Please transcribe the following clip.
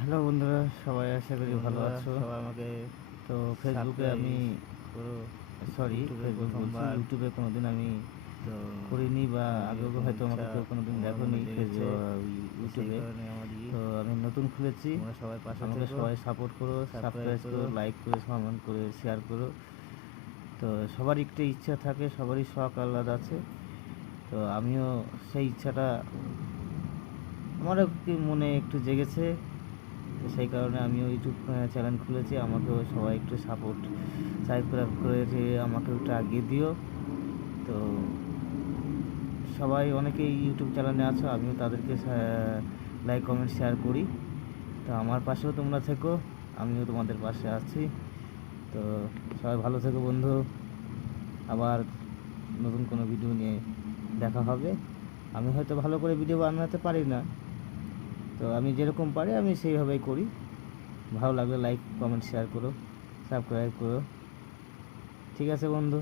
Hello বন্ধুরা, সবাই আশা করি ভালো বন্ধুরা, আছো। সবাই আমাকে তো ফেসবুকে আমি করো। ইউটিউবে ফেসবুক বলছি, প্রথমবার ইউটিউবে কোনোদিন আমি তো করিনি বা আগেও এরকম হয়তো আমাকে ইচ্ছা কেউ কোনোদিন আমার দেখোনি মনে জেগেছে, সেই ইউটিউবে। কারণে আমার তো আমি নতুন খুলেছি, তোমরা সবাই পাশে আমাকে থেকো, সবাই সাপোর্ট করো, সাবস্ক্রাইব সাবস্ক্রাইব করো, করো। লাইক করে কমেন্ট করে শেয়ার করো। তো সবারই একটা ইচ্ছা থাকে, সবারই শখ আলাদা আছে। তো আমিও সেই ইচ্ছাটা আমারও মনে একটু জেগেছে। তো সেই কারণে আমিও ইউটিউব চ্যানেল খুলেছি। আমাকেও সবাই একটু সাবস্ক্রাইব করে যে আমাকে একটু আগিয়ে দিও। তো সবাই অনেকেই ইউটিউব চ্যানেলে আছো, আমিও তাদেরকে লাইক কমেন্ট শেয়ার করি। তো আমার পাশেও তোমরা থেকো, আমিও তোমাদের পাশে আছি। তো সবাই ভালো থেকো বন্ধু। আবার নতুন কোনো ভিডিও নিয়ে দেখা হবে। আমি হয়তো ভালো করে ভিডিও বানাতে পারি না, তো আমি যেরকম পারি আমি সেইভাবেই করি। ভালো লাগলে লাইক কমেন্ট শেয়ার করো, সাবস্ক্রাইব করো। ঠিক আছে বন্ধু।